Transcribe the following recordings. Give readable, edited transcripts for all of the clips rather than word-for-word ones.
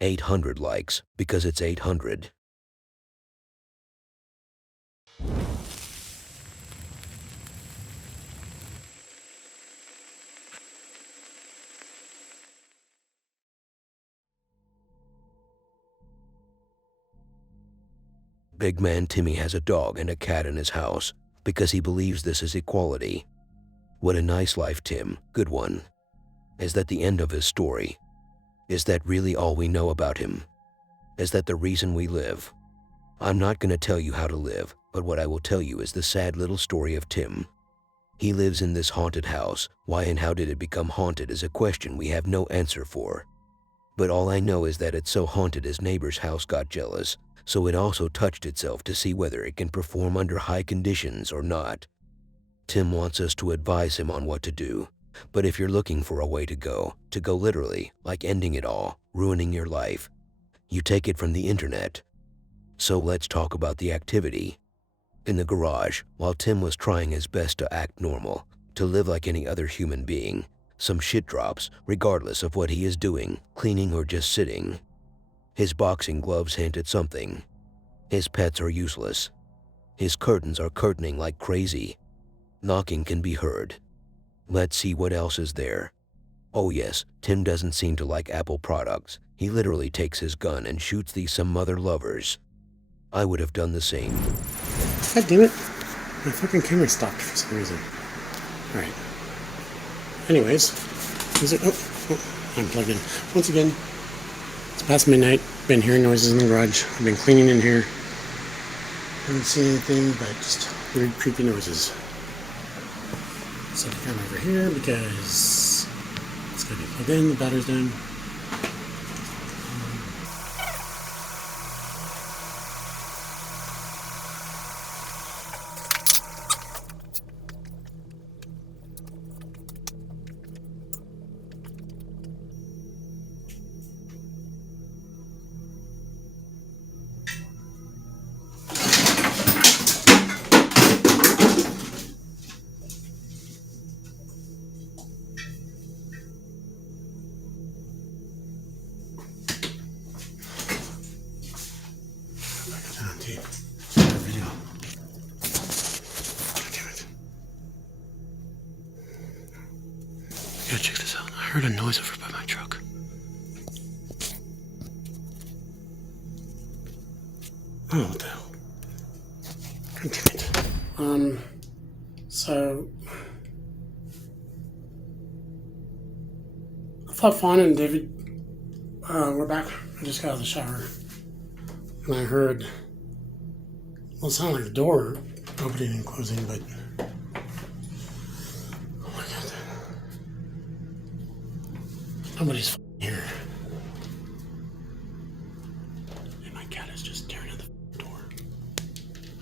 800 likes because it's 800. Big man Timmy has a dog and a cat in his house because he believes this is equality. What a nice life, Tim. Good one. Is that the end of his story? Is that really all we know about him? Is that the reason we live? I'm not going to tell you how to live, but what I will tell you is the sad little story of Tim. He lives in this haunted house. Why and how did it become haunted is a question we have no answer for. But all I know is that it's so haunted his neighbor's house got jealous, so it also touched itself to see whether it can perform under high conditions or not. Tim wants us to advise him on what to do, but if you're looking for a way to go literally, like ending it all, ruining your life, you take it from the internet. So let's talk about the activity. In the garage, while Tim was trying his best to act normal, to live like any other human being, some shit drops, regardless of what he is doing, cleaning or just sitting. His boxing gloves hint at something. His pets are useless. His curtains are curtaining like crazy. Knocking can be heard. Let's see what else is there. Oh yes, Tim doesn't seem to like Apple products. He literally takes his gun and shoots these some mother lovers. I would have done the same. God damn it. My fucking camera stopped for some reason. Alright. Anyways. I'm plugged in. Once again, it's past midnight. Been hearing noises in the garage. I've been cleaning in here. Haven't seen anything but just weird, creepy noises. Set the camera over here because it's going to be plugged in. The battery's down. Yeah, check this out. I heard a noise over by my truck. Oh, what the hell? God damn it. So I thought Fawn and David were back. I just got out of the shower. And I heard, well, it sounded like the door opening and closing, but oh my god. Nobody's here. And my cat is just staring at the door.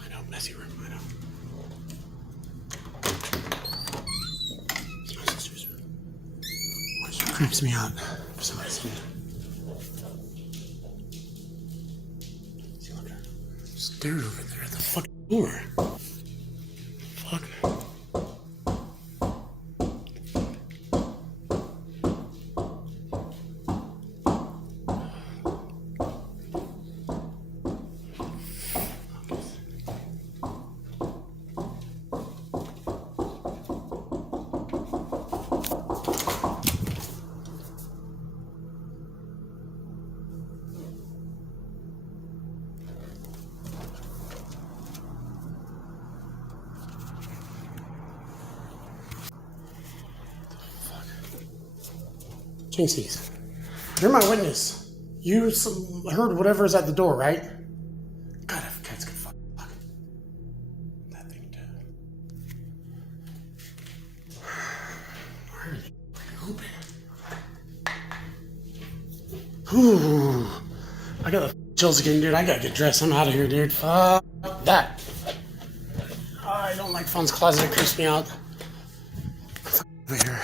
I know, messy room, I know. It's my sister's room. Which creeps me out for some reason. See, look at her. Stare over there at the fucking door. Fuck. Jinxies, you're my witness. You heard whatever's at the door, right? God, if cats could fuck that thing too. Where did it open? Ooh, I got the chills again, dude. I gotta get dressed. I'm out of here, dude. Fuck that. I don't like Fun's closet. It creeps me out. Over here.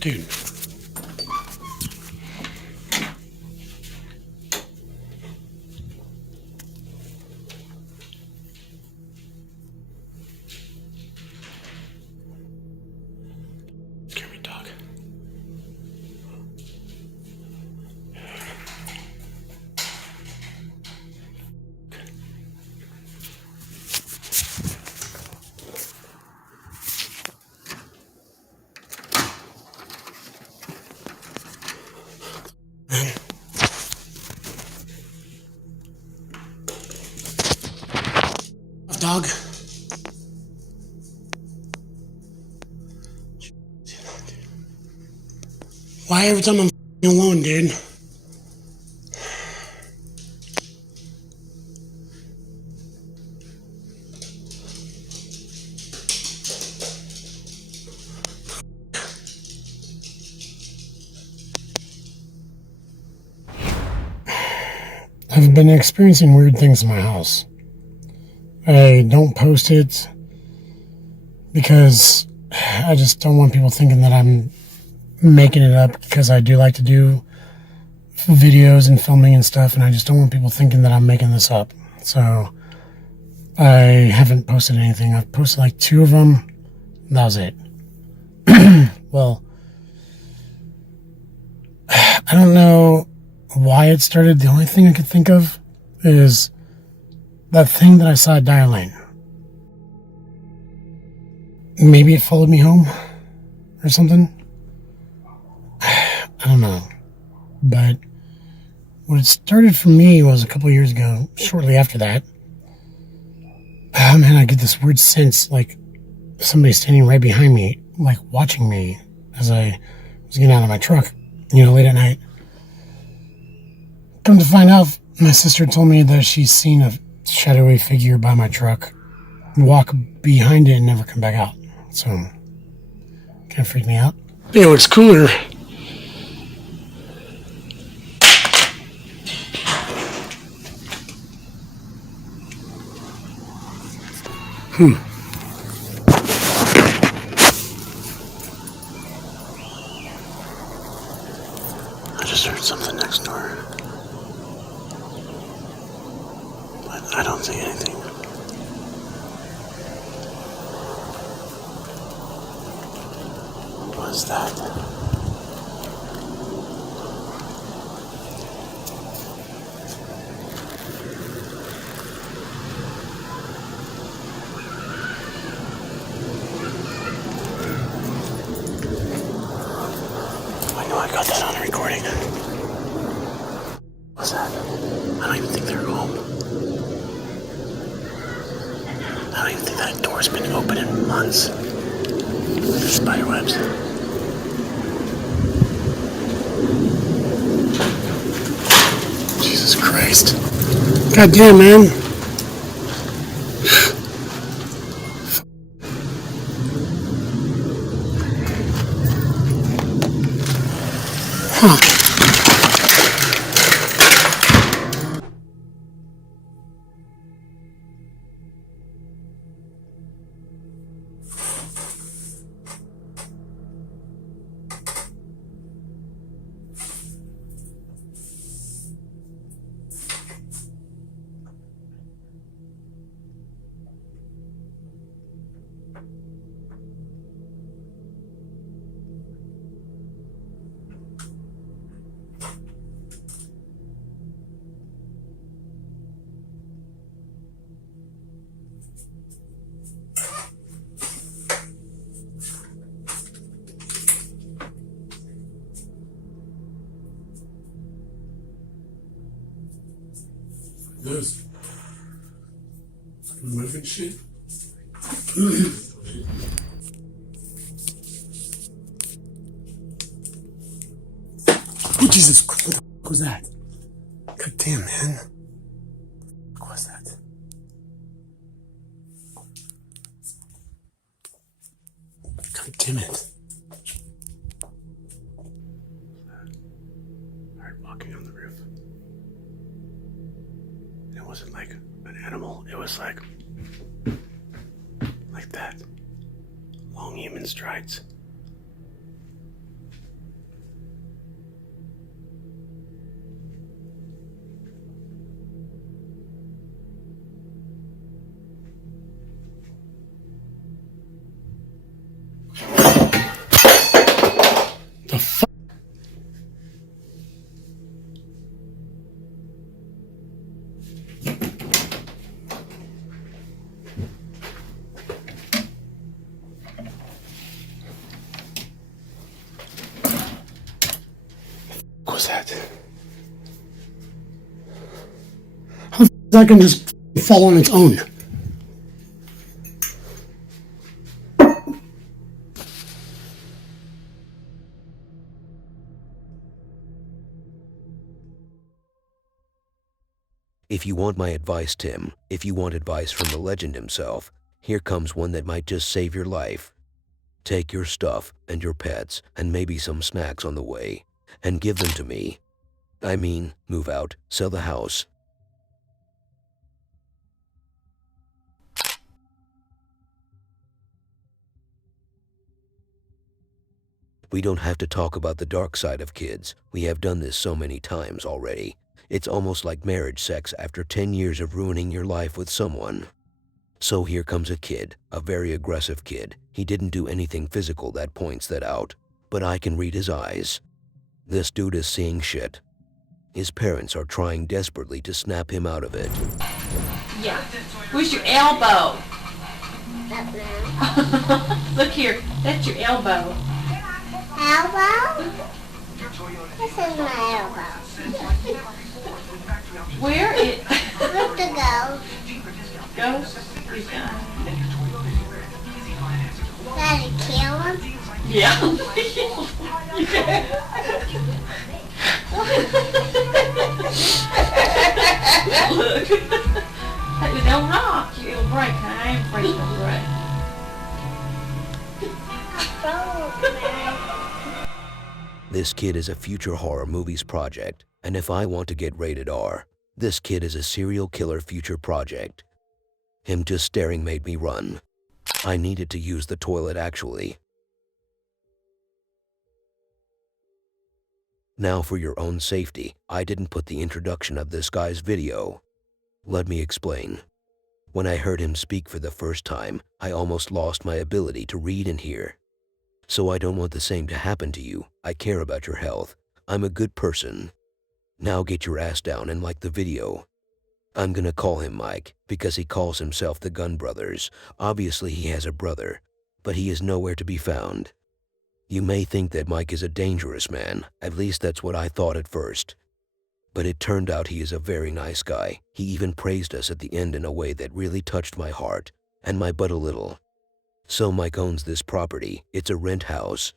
Dude. Scare me, dog. Dog. Why every time I'm alone, dude? I've been experiencing weird things in my house. I don't post it because I just don't want people thinking that I'm making it up, because I do like to do videos and filming and stuff, and I just don't want people thinking that I'm making this up. So I haven't posted anything. I've posted like 2 of them. And that was it. Well, I don't know why it started. The only thing I could think of is that thing that I saw at Dyer Lane. Maybe it followed me home or something. I don't know. But what it started for me was a couple years ago, shortly after that. Oh man, I get this weird sense like somebody standing right behind me, like watching me as I was getting out of my truck, late at night. Come to find out, my sister told me that she's seen a shadowy figure by my truck walk behind it and never come back out. So, kind of freaked me out. Yeah, what's cooler? I just heard something next door. But I don't see anything. What was that? I know I got that on recording. What's that? I don't even think they're home. I don't even think that door's been open in months. Spider webs. Jesus Christ. God damn, man. Huh. This moving shit. Oh Jesus! What the fuck was that? God damn, man! What was that? God damn it! I heard walking on the roof. It wasn't like an animal. It was like that. Long human strides. The fuck? What was that? How the f is that gonna just fall on its own? If you want my advice, Tim, if you want advice from the legend himself, here comes one that might just save your life. Take your stuff and your pets and maybe some snacks on the way and give them to me. I mean, move out, sell the house. We don't have to talk about the dark side of kids. We have done this so many times already. It's almost like marriage sex after 10 years of ruining your life with someone. So here comes a kid, a very aggressive kid. He didn't do anything physical that points that out, but I can read his eyes. This dude is seeing shit. His parents are trying desperately to snap him out of it. Yeah. Where's your elbow? Up there. Look here. That's your elbow. Elbow? This is my elbow. Where it Where's the go? goes? He's gone. Daddy, kill him? Yeah. Look. Hey, don't knock. It'll break. I ain't afraid it'll break. This kid is a future horror movies project, and if I want to get rated R, this kid is a serial killer future project. Him just staring made me run. I needed to use the toilet actually. Now for your own safety, I didn't put the introduction of this guy's video. Let me explain. When I heard him speak for the first time, I almost lost my ability to read and hear. So I don't want the same to happen to you. I care about your health. I'm a good person. Now get your ass down and like the video. I'm gonna call him Mike because he calls himself the Gun Brothers. Obviously he has a brother, but he is nowhere to be found. You may think that Mike is a dangerous man, at least that's what I thought at first. But it turned out he is a very nice guy. He even praised us at the end in a way that really touched my heart and my butt a little. So Mike owns this property. It's a rent house.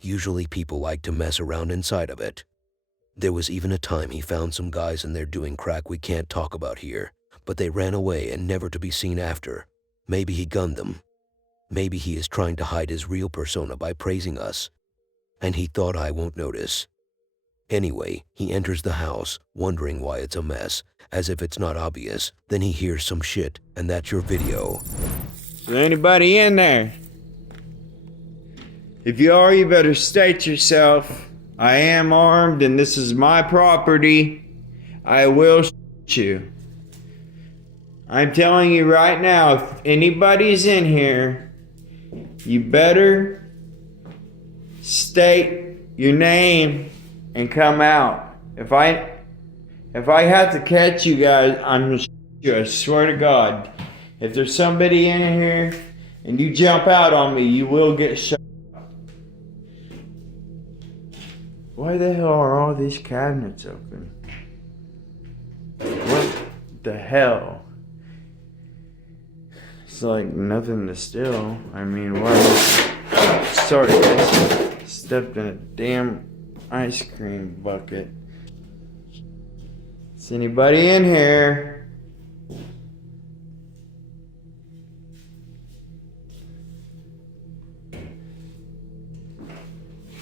Usually people like to mess around inside of it. There was even a time he found some guys in there doing crack we can't talk about here, but they ran away and never to be seen after. Maybe he gunned them. Maybe he is trying to hide his real persona by praising us. And he thought I won't notice. Anyway, he enters the house, wondering why it's a mess, as if it's not obvious. Then he hears some shit, and that's your video. Is there anybody in there? If you are, you better state yourself. I am armed and this is my property. I will shoot you. I'm telling you right now, if anybody's in here, you better state your name and come out. If I have to catch you guys, I'm gonna shoot you. I swear to God. If there's somebody in here and you jump out on me, you will get shot. Why the hell are all these cabinets open? What the hell? It's like nothing to steal. I mean, what? Sorry guys. Stepped in a damn ice cream bucket. Is anybody in here?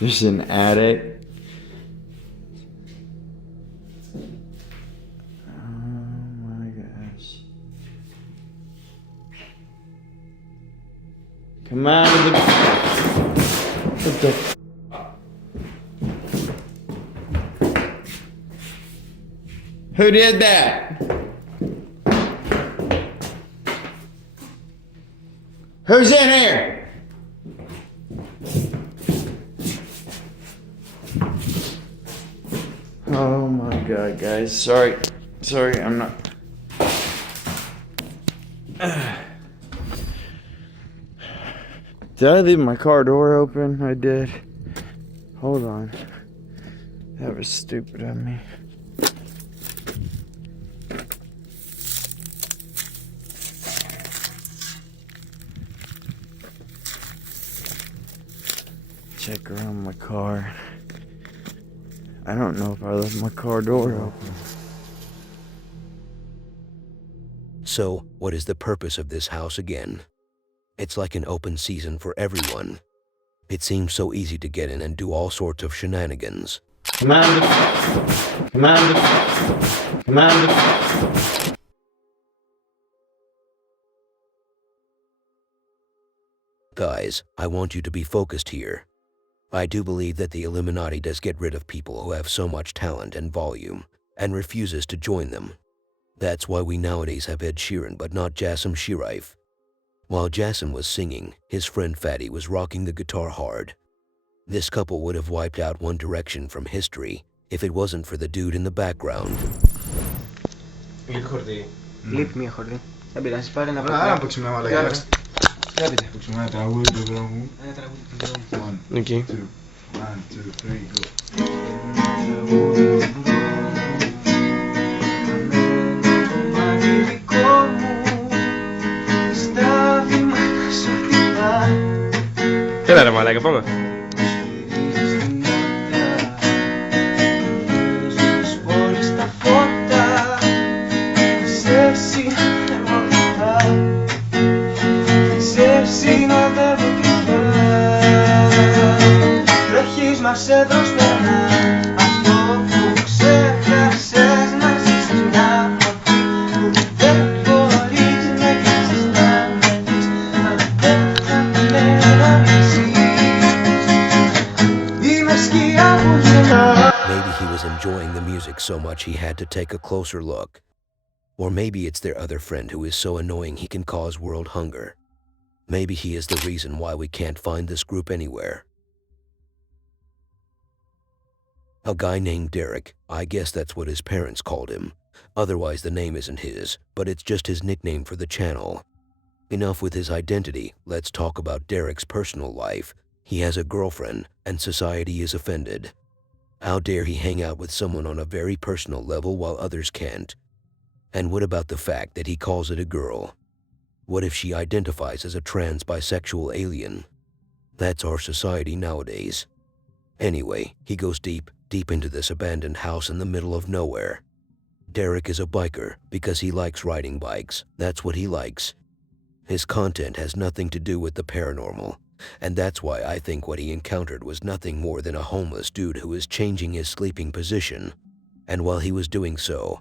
There's an attic. Oh my gosh. Come out of the... What the f... Who did that? Who's in here? God, guys. Sorry, I'm not. Did I leave my car door open? I did. Hold on. That was stupid of me. Check around my car. I don't know if I left my car door open. So, what is the purpose of this house again? It's like an open season for everyone. It seems so easy to get in and do all sorts of shenanigans. Commander! Guys, I want you to be focused here. I do believe that the Illuminati does get rid of people who have so much talent and volume, and refuses to join them. That's why we nowadays have Ed Sheeran but not hasanhujyri. While Jason was singing, his friend Fatty was rocking the guitar hard. This couple would have wiped out One Direction from history if it wasn't for the dude in the background. Λίγο χορδί. Λείπει μία χορδί. Δεν πειράζει, πάρε ένα Άρα να παίξουμε ένα μαλακιά. Για πείτε. Παίξουμε ένα τραγούδι του δρόμου. Ένα τραγούδι του δρόμου. Εκεί. 1, 2, 3, go. Έλα ρε μαλάκα, πάμε. Σε δροσμένα αυτό που ξέχασες να ζήσεις μια μορφή που δεν μπορείς να κλείσεις να μένεις αν δεν θα με αναμίξεις. Είμαι σκιά που γυρνά. Maybe he was enjoying the music so much he had to take a closer look. Or maybe it's their other friend who is so annoying he can cause world hunger. Maybe he is the reason why we can't find this group anywhere. A guy named Derek, I guess that's what his parents called him. Otherwise the name isn't his, but it's just his nickname for the channel. Enough with his identity, let's talk about Derek's personal life. He has a girlfriend, and society is offended. How dare he hang out with someone on a very personal level while others can't? And what about the fact that he calls it a girl? What if she identifies as a trans bisexual alien? That's our society nowadays. Anyway, he goes deep into this abandoned house in the middle of nowhere. Derek is a biker because he likes riding bikes. That's what he likes. His content has nothing to do with the paranormal, and that's why I think what he encountered was nothing more than a homeless dude who is changing his sleeping position. And while he was doing so,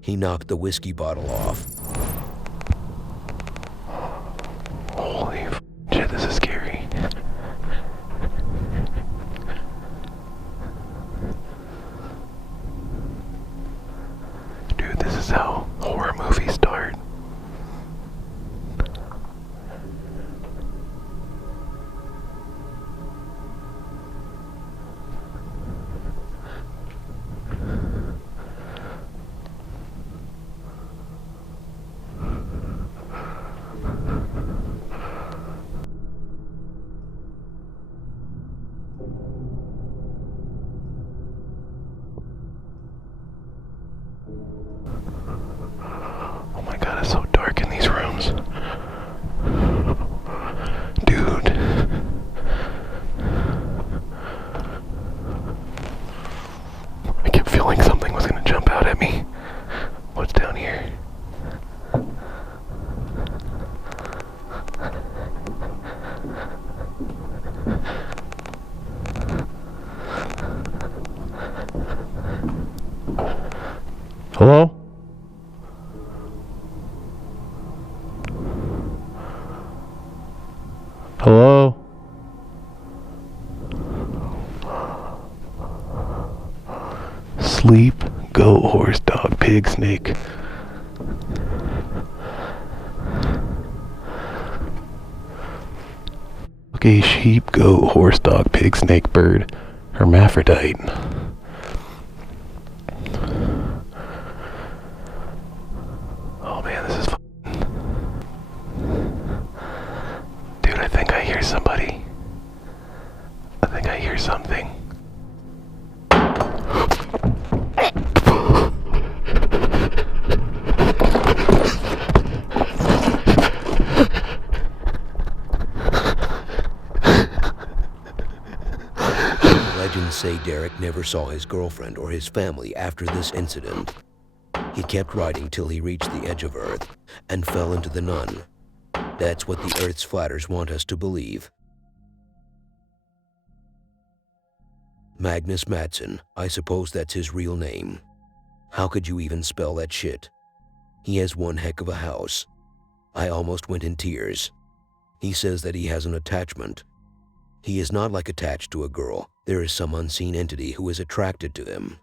he knocked the whiskey bottle off. Holy shit, this is scary. Dude, this is how horror movies start. Oh my god, it's so dark in these rooms. Dude. I kept feeling something was gonna jump out at me. What's down here? Hello? Hello? Sleep, goat, horse, dog, pig, snake. Okay, sheep, goat, horse, dog, pig, snake, bird, hermaphrodite. think I hear something. Legends say Derek never saw his girlfriend or his family after this incident. He kept riding till he reached the edge of Earth and fell into the Nun. That's what the Earth's flatters want us to believe. Magnus Madsen, I suppose that's his real name. How could you even spell that shit? He has one heck of a house. I almost went in tears. He says that he has an attachment. He is not like attached to a girl. There is some unseen entity who is attracted to him.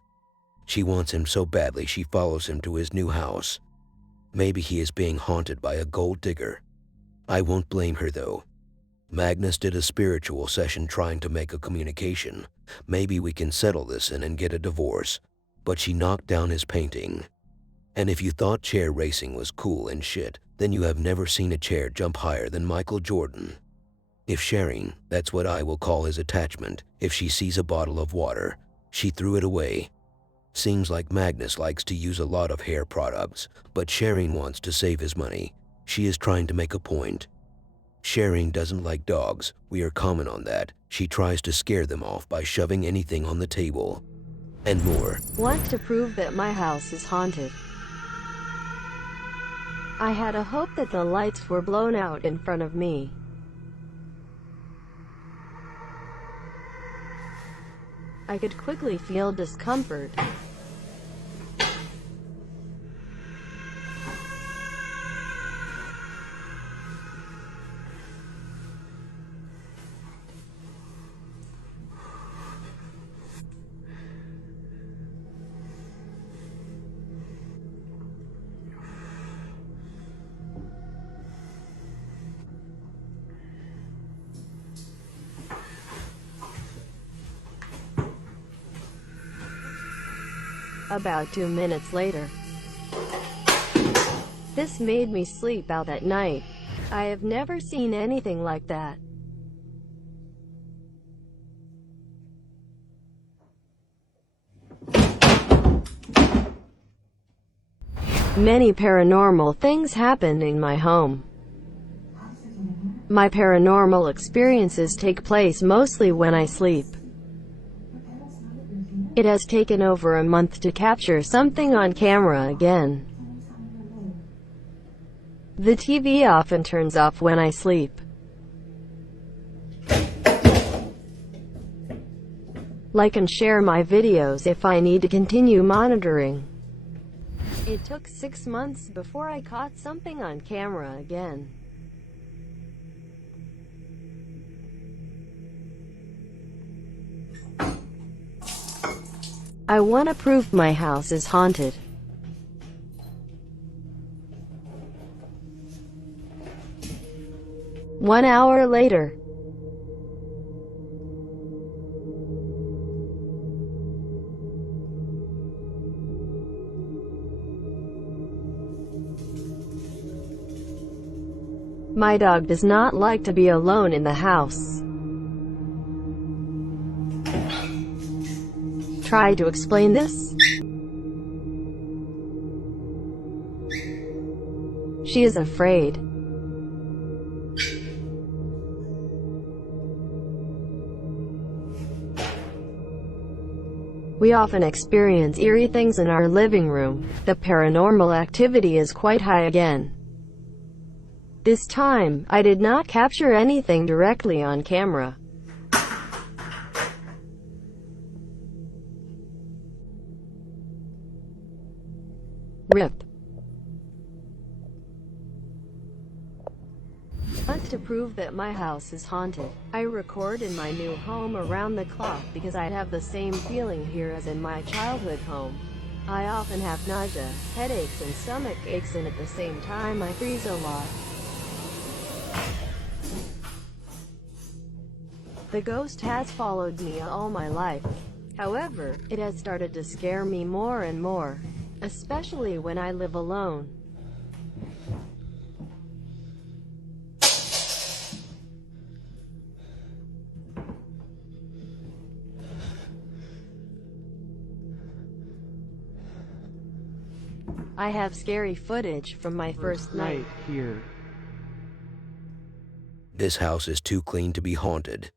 She wants him so badly she follows him to his new house. Maybe he is being haunted by a gold digger. I won't blame her though. Magnus did a spiritual session trying to make a communication. Maybe we can settle this and get a divorce. But she knocked down his painting. And if you thought chair racing was cool and shit, then you have never seen a chair jump higher than Michael Jordan. If sharing, that's what I will call his attachment, if she sees a bottle of water, she threw it away. Seems like Magnus likes to use a lot of hair products, but Sharing wants to save his money. She is trying to make a point. Sharing doesn't like dogs, we are common on that. She tries to scare them off by shoving anything on the table. And more. Want to prove that my house is haunted. I had a hope that the lights were blown out in front of me. I could quickly feel discomfort. About 2 minutes later. This made me sleep out at night. I have never seen anything like that. Many paranormal things happen in my home. My paranormal experiences take place mostly when I sleep. It has taken over a month to capture something on camera again. The TV often turns off when I sleep. Like and share my videos if I need to continue monitoring. It took 6 months before I caught something on camera again. I want to prove my house is haunted. One hour later. My dog does not like to be alone in the house. Try to explain this. She is afraid. We often experience eerie things in our living room. The paranormal activity is quite high again. This time, I did not capture anything directly on camera. RIP. Want to prove that my house is haunted. I record in my new home around the clock because I have the same feeling here as in my childhood home. I often have nausea, headaches and stomach aches, and at the same time I freeze a lot. The ghost has followed me all my life. However, it has started to scare me more and more, especially when I live alone. I have scary footage from my first night here. This house is too clean to be haunted.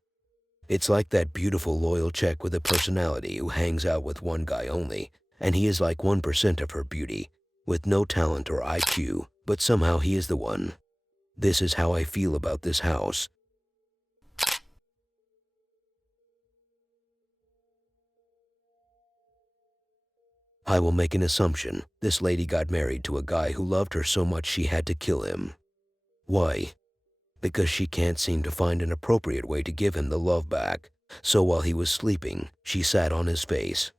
It's like that beautiful loyal chick with a personality who hangs out with one guy only, and he is like 1% of her beauty, with no talent or IQ, but somehow he is the one. This is how I feel about this house. I will make an assumption. This lady got married to a guy who loved her so much she had to kill him. Why? Because she can't seem to find an appropriate way to give him the love back. So while he was sleeping, she sat on his face.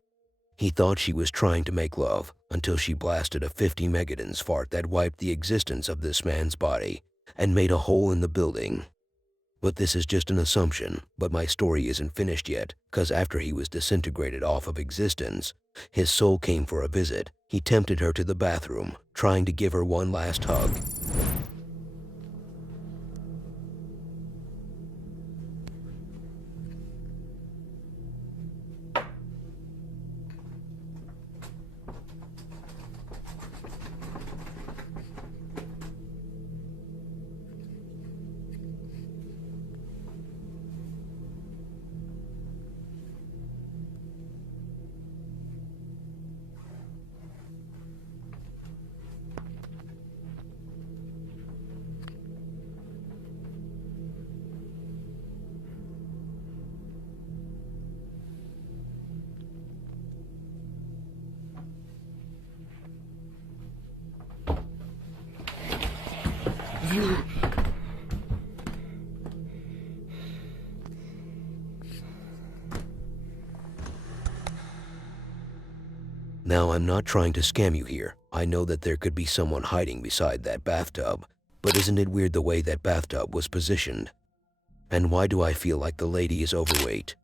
He thought she was trying to make love until she blasted a 50 megatons fart that wiped the existence of this man's body and made a hole in the building. But this is just an assumption, but my story isn't finished yet, cause after he was disintegrated off of existence, his soul came for a visit. He tempted her to the bathroom, trying to give her one last hug. Now, I'm not trying to scam you here. I know that there could be someone hiding beside that bathtub, but isn't it weird the way that bathtub was positioned? And why do I feel like the lady is overweight?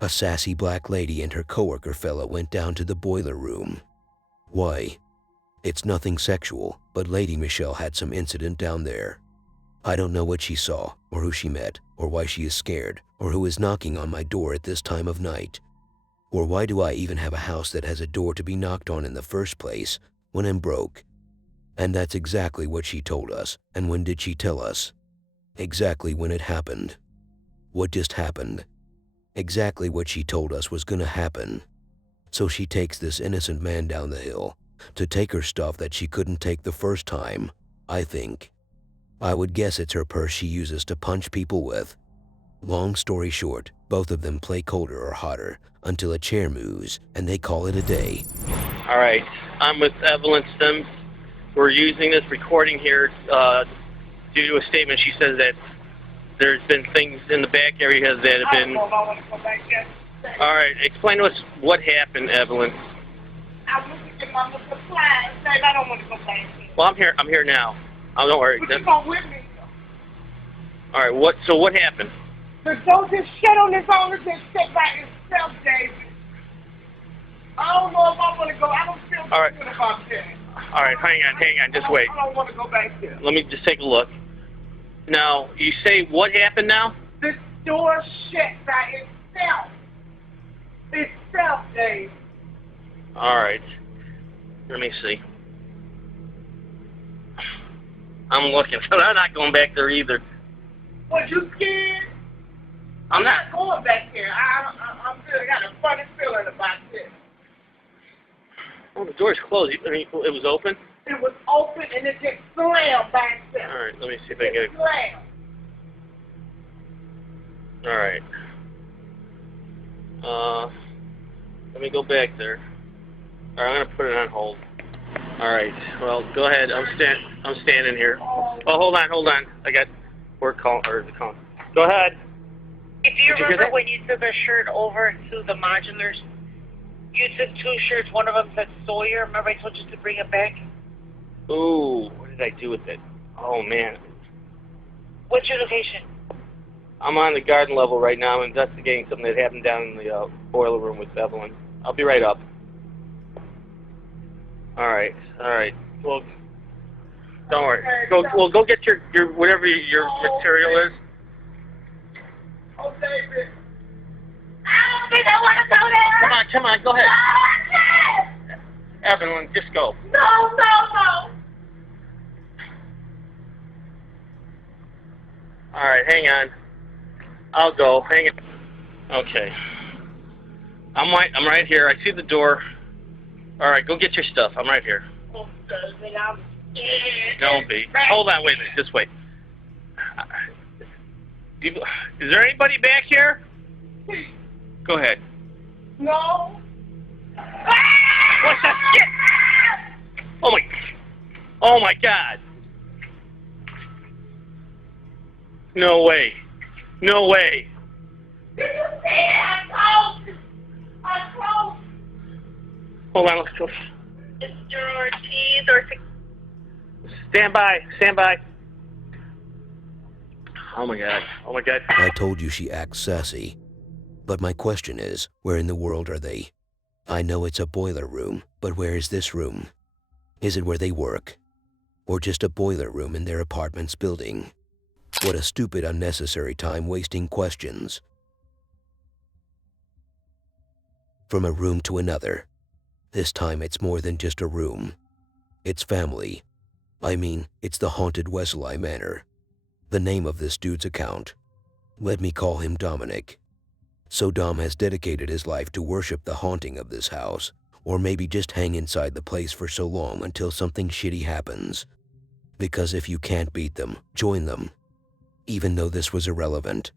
A sassy black lady and her coworker fella went down to the boiler room. Why? It's nothing sexual, but Lady Michelle had some incident down there. I don't know what she saw, or who she met, or why she is scared, or who is knocking on my door at this time of night. Or why do I even have a house that has a door to be knocked on in the first place when I'm broke? And that's exactly what she told us. And when did she tell us? Exactly when it happened. What just happened? Exactly what she told us was gonna happen. So she takes this innocent man down the hill to take her stuff that she couldn't take the first time, I think. I would guess it's her purse she uses to punch people with. Long story short, both of them play colder or hotter until a chair moves and they call it a day. All right, I'm with Evelyn Sims. We're using this recording here due to a statement. She says that there's been things in the back area that have been... All right, explain to us what happened, Evelyn. I was looking at my supplies, and I don't want to go back here. Well, I'm here now. Oh, don't worry. But you come with me. All right, so what happened? But don't just shit on this owner, just sit by yourself, David. I don't know if I want to go. I don't feel good about this. All right, hang on, just wait. I don't want to go back there. Let me just take a look. Now, you say what happened now? This door shut by itself. Itself, Dave. All right. Let me see. I'm looking, but I'm not going back there either. What, you scared? I'm not going back there. I'm good. I got a funny feeling about this. Oh, the door's closed. I mean, it was open? It was open and it just slammed by itself. All right, let me see if I can get it. Slammed. All right. Let me go back there. All right, I'm gonna put it on hold. All right. Well, go ahead. I'm standing here. Oh, hold on. I got work call or the call. Go ahead. If you remember when you took a shirt over to the modulars, you took 2 shirts. One of them said Sawyer. Remember I told you to bring it back? Ooh, what did I do with it? Oh man. What's your location? I'm on the garden level right now. I'm investigating something that happened down in the boiler room with Evelyn. I'll be right up. All right. Well, don't worry. Go get your whatever your material is. Oh, David. I don't think I want to go there. come on, go ahead. Evelyn, just go. No. All right, hang on. I'll go. Hang on. Okay. I'm right here. I see the door. All right, go get your stuff. I'm right here. Don't be. Hold on, wait a minute. Just wait. Is there anybody back here? Go ahead. No. What's that shit? Oh my God. No way. No way. Did you see it? I closed. Hold on, let's go. Mr. Ortiz or... Stand by. Oh my God. I told you she acts sassy. But my question is, where in the world are they? I know it's a boiler room, but where is this room? Is it where they work? Or just a boiler room in their apartment's building? What a stupid, unnecessary time-wasting questions. From a room to another. This time it's more than just a room. It's family. I mean, it's the Haunted Wesley Manor. The name of this dude's account. Let me call him Dominic. So Dom has dedicated his life to worship the haunting of this house, or maybe just hang inside the place for so long until something shitty happens. Because if you can't beat them, join them. Even though this was irrelevant.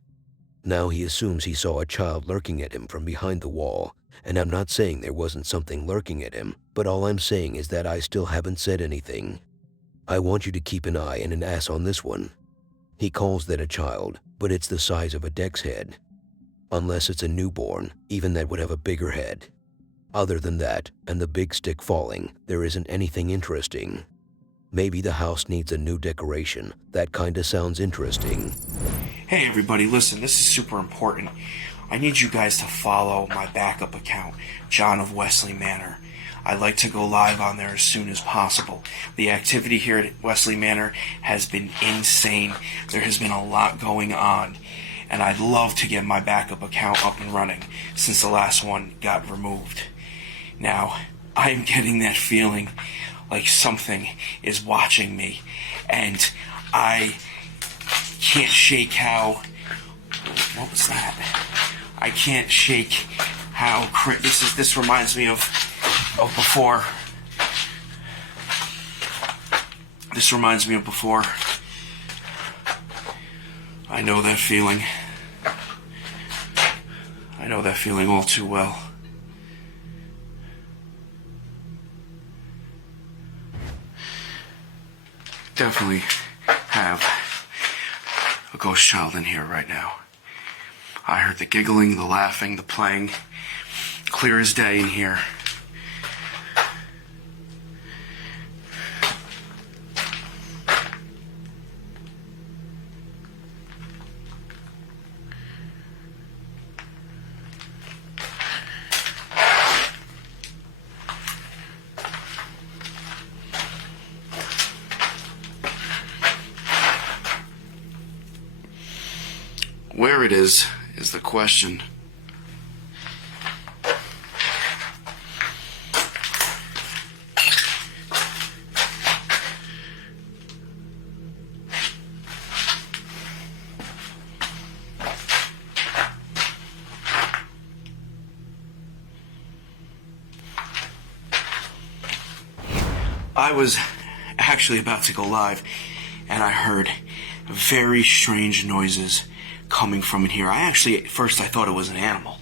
Now he assumes he saw a child lurking at him from behind the wall, and I'm not saying there wasn't something lurking at him, but all I'm saying is that I still haven't said anything. I want you to keep an eye and an ass on this one. He calls that a child, but it's the size of a deck's head. Unless it's a newborn, even that would have a bigger head. Other than that, and the big stick falling, there isn't anything interesting. Maybe the house needs a new decoration. That kinda sounds interesting. Hey everybody, listen, this is super important. I need you guys to follow my backup account, John of Wesley Manor. I'd like to go live on there as soon as possible. The activity here at Wesley Manor has been insane. There has been a lot going on. And I'd love to get my backup account up and running since the last one got removed. Now, I'm getting that feeling like something is watching me, and I can't shake how... What was that? I can't shake how... This reminds me of before. This reminds me of before. I know that feeling. I know that feeling all too well. Definitely have a ghost child in here right now. I heard the giggling, the laughing, the playing, clear as day in here. Where it is the question. I was actually about to go live, and I heard very strange noises coming from in here. At first I thought it was an animal.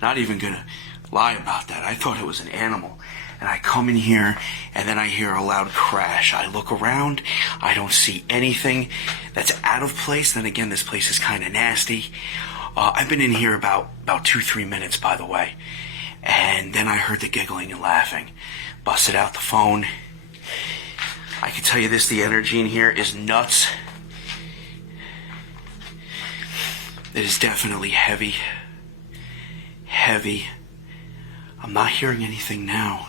Not even gonna lie about that. I thought it was an animal. And I come in here, and then I hear a loud crash. I look around, I don't see anything that's out of place. Then again, this place is kind of nasty. I've been in here about 2-3 minutes, by the way. And then I heard the giggling and laughing. Busted out the phone. I can tell you this, the energy in here is nuts. It is definitely heavy. Heavy. I'm not hearing anything now.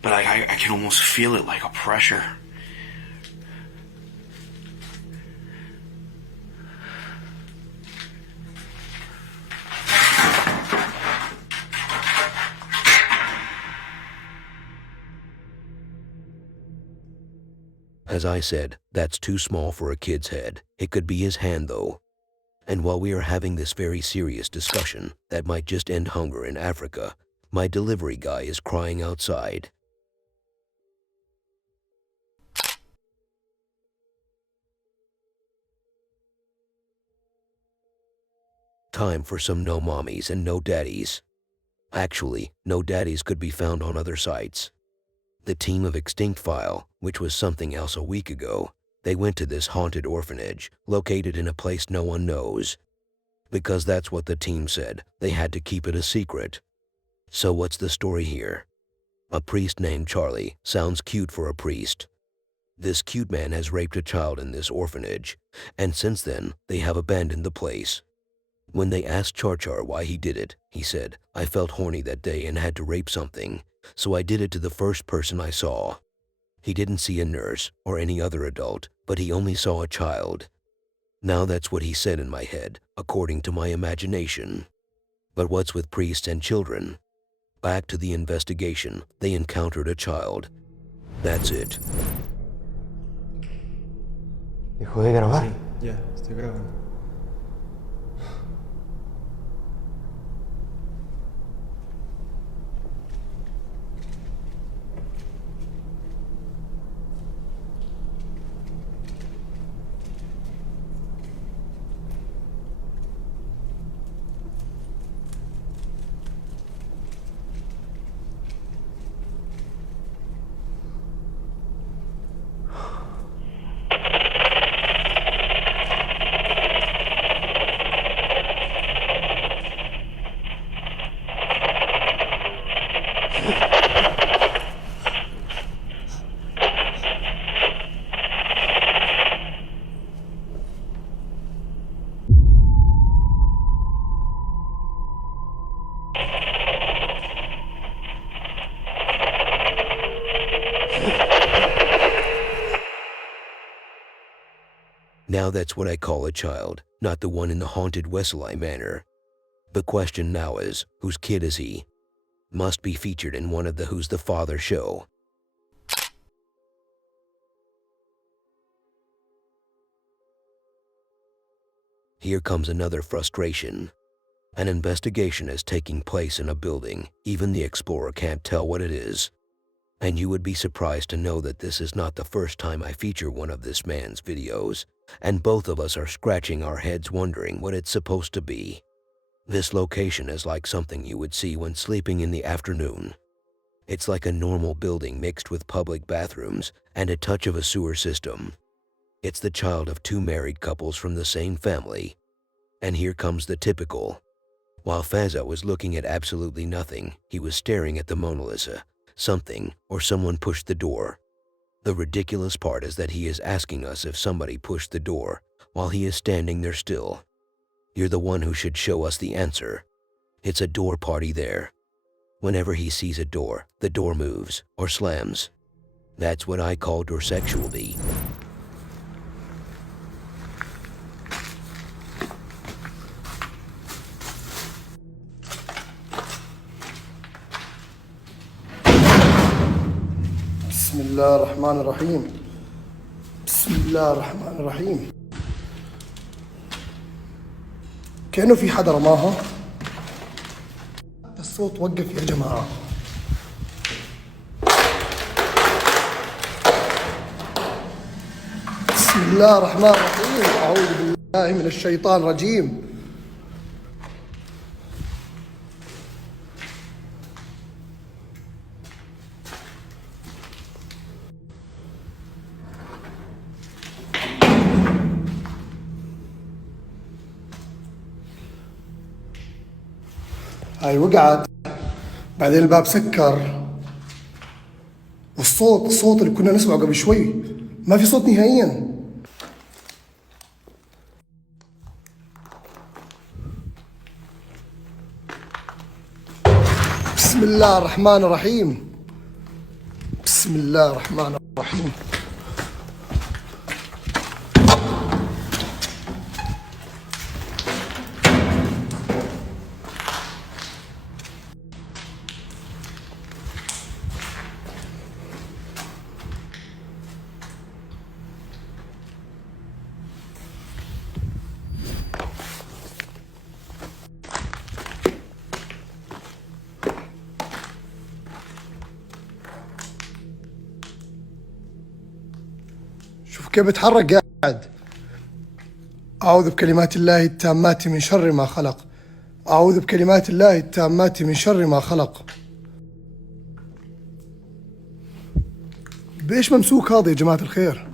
But I can almost feel it like a pressure. As I said, that's too small for a kid's head. It could be his hand though. And while we are having this very serious discussion that might just end hunger in Africa, my delivery guy is crying outside. Time for some no mommies and no daddies. Actually, no daddies could be found on other sites. The team of Extinct File, which was something else a week ago, they went to this haunted orphanage located in a place no one knows. Because that's what the team said, they had to keep it a secret. So what's the story here? A priest named Charlie sounds cute for a priest. This cute man has raped a child in this orphanage, and since then, they have abandoned the place. When they asked Char why he did it, he said, "I felt horny that day and had to rape something, so I did it to the first person I saw." He didn't see a nurse or any other adult, but he only saw a child. Now that's what he said in my head, according to my imagination. But what's with priests and children? Back to the investigation, they encountered a child. That's it. ¿Dejó de grabar? Sí, ya, estoy grabando. Now that's what I call a child, not the one in the haunted Wesleyemanor. The question now is, whose kid is he? Must be featured in one of the Who's the Father show. Here comes another frustration. An investigation is taking place in a building. Even the explorer can't tell what it is. And you would be surprised to know that this is not the first time I feature one of this man's videos, and both of us are scratching our heads wondering what it's supposed to be. This location is like something you would see when sleeping in the afternoon. It's like a normal building mixed with public bathrooms and a touch of a sewer system. It's the child of two married couples from the same family. And here comes the typical. While Fazza was looking at absolutely nothing, he was staring at the Mona Lisa. Something or someone pushed the door. The ridiculous part is that he is asking us if somebody pushed the door while he is standing there still. You're the one who should show us the answer. It's a door party there. Whenever he sees a door, the door moves or slams. That's what I call doorsexuality. بسم الله الرحمن الرحيم. بسم الله الرحمن الرحيم. كأنه في حدا رماها. الصوت وقف يا جماعة. بسم الله الرحمن الرحيم. أعوذ بالله من الشيطان الرجيم. هاي وقعت، بعدين الباب سكر، والصوت اللي كنا نسمعه قبل شوي ما في صوت نهائيا. بسم الله الرحمن الرحيم. بسم الله الرحمن الرحيم. كيف بتحرك قاعد؟ أعوذ بكلمات الله التامات من شر ما خلق. أعوذ بكلمات الله التامات من شر ما خلق. بإيش ممسوك هذا يا جماعة الخير؟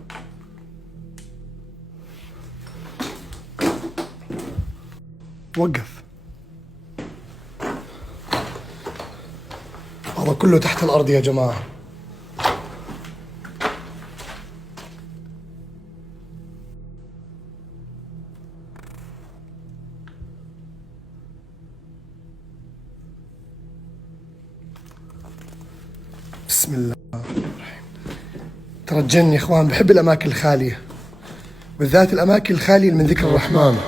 وقف. هذا كله تحت الأرض يا جماعة. بسم الله الرحمن الرحيم. ترى الجن يا إخوان بحب الأماكن الخالية، بالذات الأماكن الخالية من ذكر الرحمن.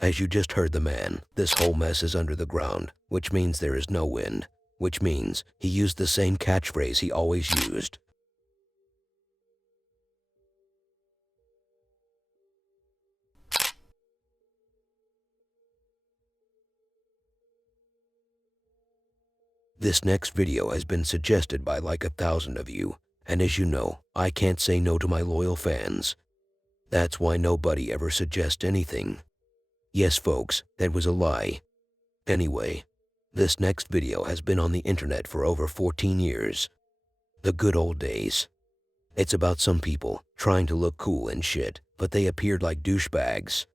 As you just heard the man, this whole mess is under the ground, which means there is no wind, which means he used the same catchphrase he always used. This next video has been suggested by like 1,000 of you, and as you know, I can't say no to my loyal fans. That's why nobody ever suggests anything. Yes, folks, that was a lie. Anyway, this next video has been on the internet for over 14 years. The good old days. It's about some people trying to look cool and shit, but they appeared like douchebags.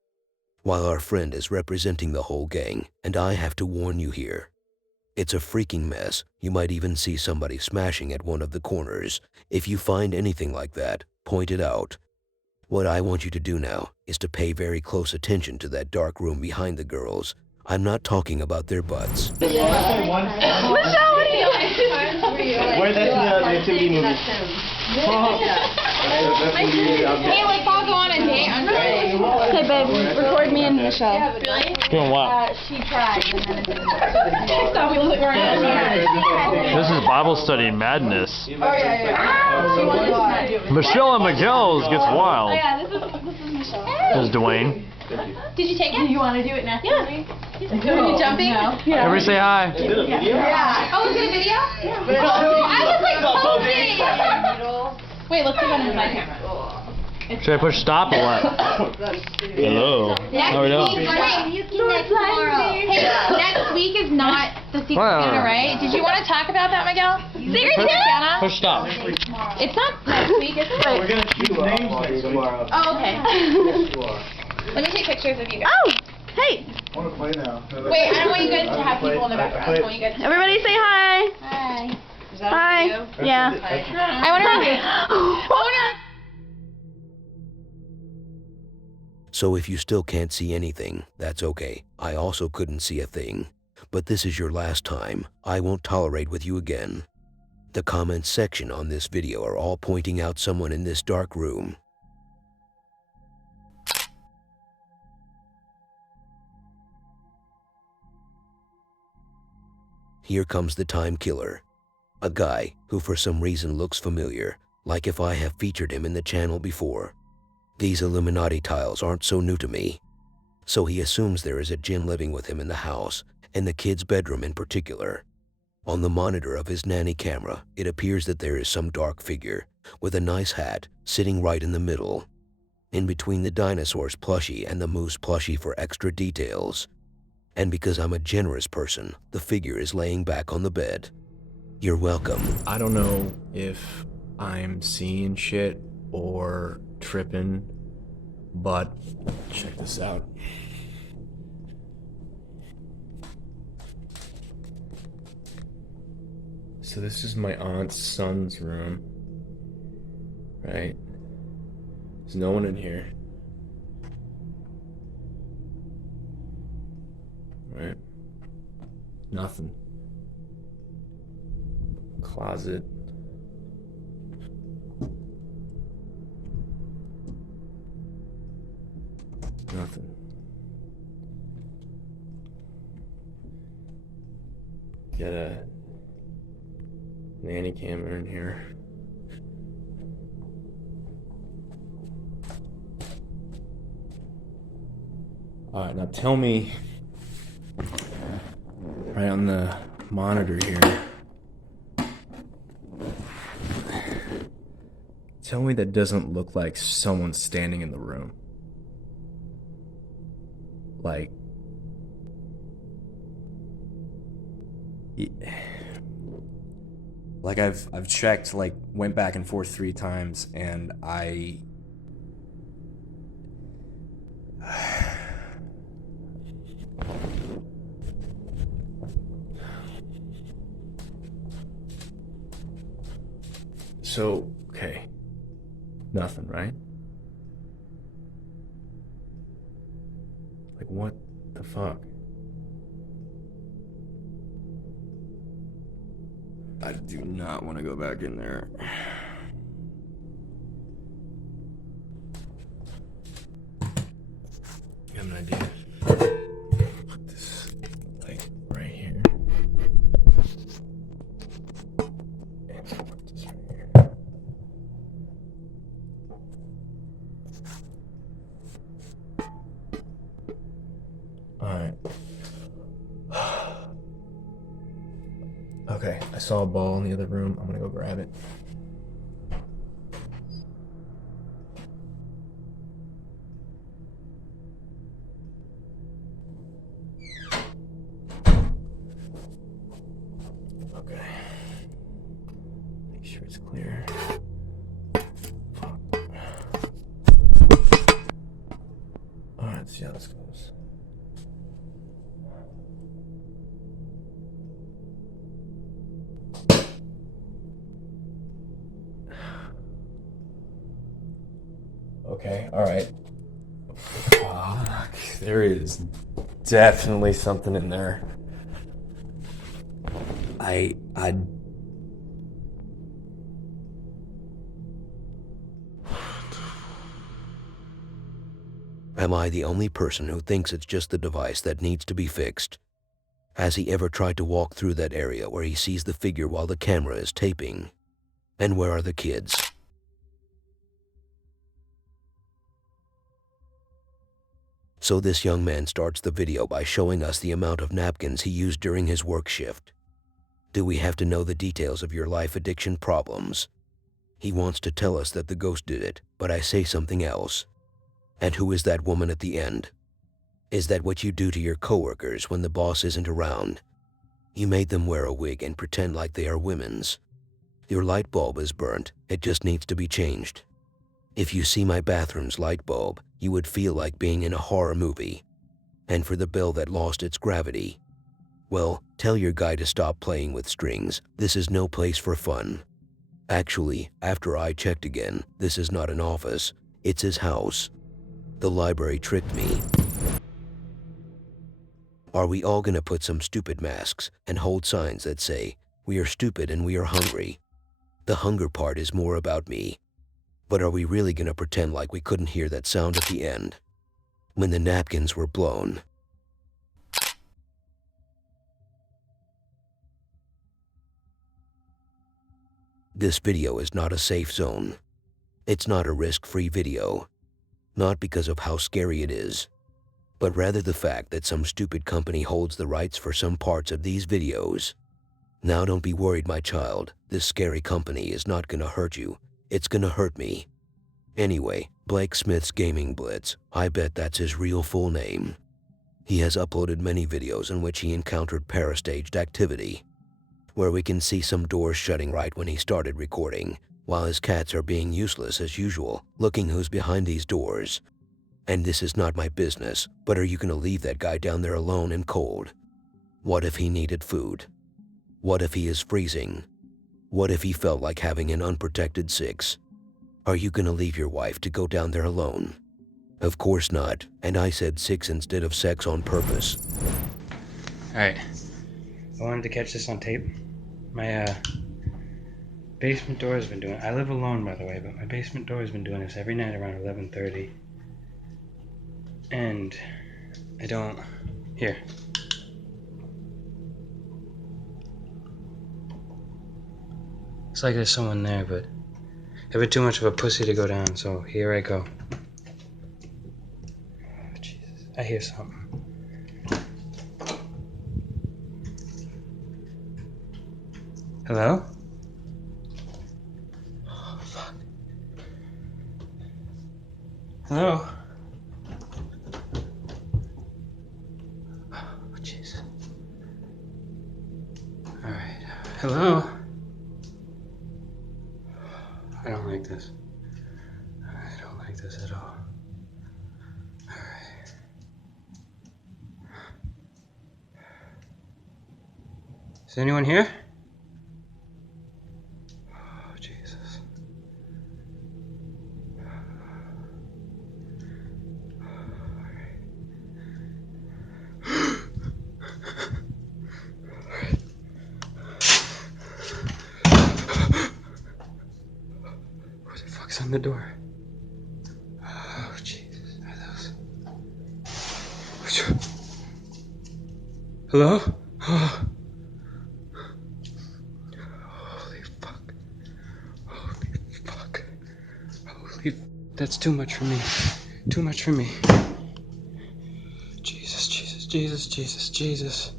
While our friend is representing the whole gang, and I have to warn you here. It's a freaking mess. You might even see somebody smashing at one of the corners. If you find anything like that, point it out. What I want you to do now is to pay very close attention to that dark room behind the girls. I'm not talking about their butts. Michelle, what are you doing? Where's that nativity movie? Hey, like, I'll go on a date on Friday. Okay, babe, record me and Michelle. Yeah, really? Doing what? She tried, and then it didn't. So we weren't. This is Bible study madness. Oh, yeah. She wanted to do it. Michelle and Miguel's gets wild. Oh, yeah, this is Michelle. This is Dwayne. Did you take it? Do you want to do it now? Yeah. Are you jumping? No. Yeah. Everybody say hi. Yeah. Oh, is it a video? Yeah. I was like posing. Wait, let's put it on my camera. Should I push stop or what? Hello. How are we doing? Hey, next week is not the Secret Santa, right? Did you want to talk about that, Miguel? Secret Santa? Push stop. It's not next week, it's We're going to choose names tomorrow. Oh, okay. Let me take pictures of you guys. Oh, hey. I want to play now. Wait, I don't want you guys to have people in the background. I want you guys to... Everybody say hi. Hi. Is that Hi. you? Yeah. I wonder... So if you still can't see anything, that's okay. I also couldn't see a thing. But this is your last time. I won't tolerate with you again. The comments section on this video are all pointing out someone in this dark room. Here comes the time killer. A guy who for some reason looks familiar, like if I have featured him in the channel before. These Illuminati tiles aren't so new to me. So he assumes there is a djinn living with him in the house, in the kid's bedroom in particular. On the monitor of his nanny camera, it appears that there is some dark figure, with a nice hat, sitting right in the middle. In between the dinosaur's plushie and the moose plushie for extra details. And because I'm a generous person, the figure is laying back on the bed. You're welcome. I don't know if I'm seeing shit or tripping, but check this out. So this is my aunt's son's room, right? There's no one in here. Right? Nothing. Closet. Nothing. Get a nanny camera in here. Alright, now tell me, right on the monitor here, Tell me that doesn't look like someone standing in the room. Like... Like I've checked, like went back and forth 3 times, and I... So, okay. Nothing, right? Like, what the fuck? I do not want to go back in there. I have an idea. Put this, like, right here. And put this right here. Alright. Okay, I saw a ball in the other room. I'm gonna go grab it. Okay. Make sure it's clear. Fuck. Alright, let's see how this goes. Okay, alright. Fuck. There is definitely something in there. Am I the only person who thinks it's just the device that needs to be fixed? Has he ever tried to walk through that area where he sees the figure while the camera is taping? And where are the kids? So this young man starts the video by showing us the amount of napkins he used during his work shift. Do we have to know the details of your life addiction problems? He wants to tell us that the ghost did it, but I say something else. And who is that woman at the end? Is that what you do to your coworkers when the boss isn't around? You made them wear a wig and pretend like they are women's. Your light bulb is burnt, it just needs to be changed. If you see my bathroom's light bulb, you would feel like being in a horror movie. And for the bell that lost its gravity, well, tell your guy to stop playing with strings. This is no place for fun. Actually, after I checked again, this is not an office, it's his house. The library tricked me. Are we all gonna put some stupid masks and hold signs that say, "We are stupid and we are hungry"? The hunger part is more about me. But are we really gonna pretend like we couldn't hear that sound at the end? When the napkins were blown. This video is not a safe zone. It's not a risk-free video. Not because of how scary it is, but rather the fact that some stupid company holds the rights for some parts of these videos. Now don't be worried, my child. This scary company is not gonna hurt you. It's gonna hurt me. Anyway, Blake Smith's Gaming Blitz, I bet that's his real full name. He has uploaded many videos in which he encountered parastaged activity, where we can see some doors shutting right when he started recording, while his cats are being useless as usual, looking who's behind these doors. And this is not my business, but are you gonna leave that guy down there alone and cold? What if he needed food? What if he is freezing? What if he felt like having an unprotected six? Are you gonna leave your wife to go down there alone? Of course not, and I said six instead of sex on purpose. Alright, I wanted to catch this on tape. My basement door has been doing, I live alone by the way, but my basement door has been doing this every night around 11:30. And I don't, here. It's like there's someone there, but I've been too much of a pussy to go down, so here I go. Oh, Jesus, I hear something. Hello? Oh, fuck. Hello? Oh, jeez. Alright. Hello? I don't like this. I don't like this at all. Alright. Is anyone here? Oh, Jesus. Who the fuck's on the door? Oh, Jesus. Are those... Hello? Oh. Holy fuck. Holy fuck. Holy... That's too much for me. Too much for me. Jesus, Jesus, Jesus, Jesus, Jesus.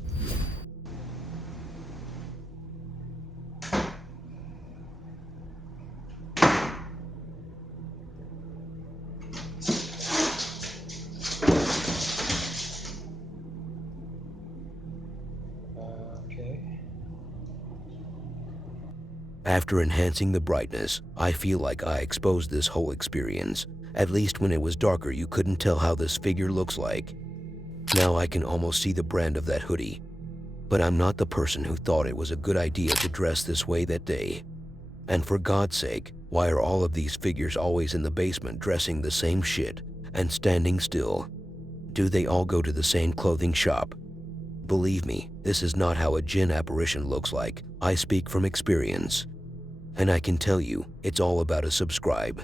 After enhancing the brightness, I feel like I exposed this whole experience. At least when it was darker, you couldn't tell how this figure looks like. Now I can almost see the brand of that hoodie. But I'm not the person who thought it was a good idea to dress this way that day. And for God's sake, why are all of these figures always in the basement dressing the same shit and standing still? Do they all go to the same clothing shop? Believe me, this is not how a jinn apparition looks like. I speak from experience. And I can tell you, it's all about a subscribe.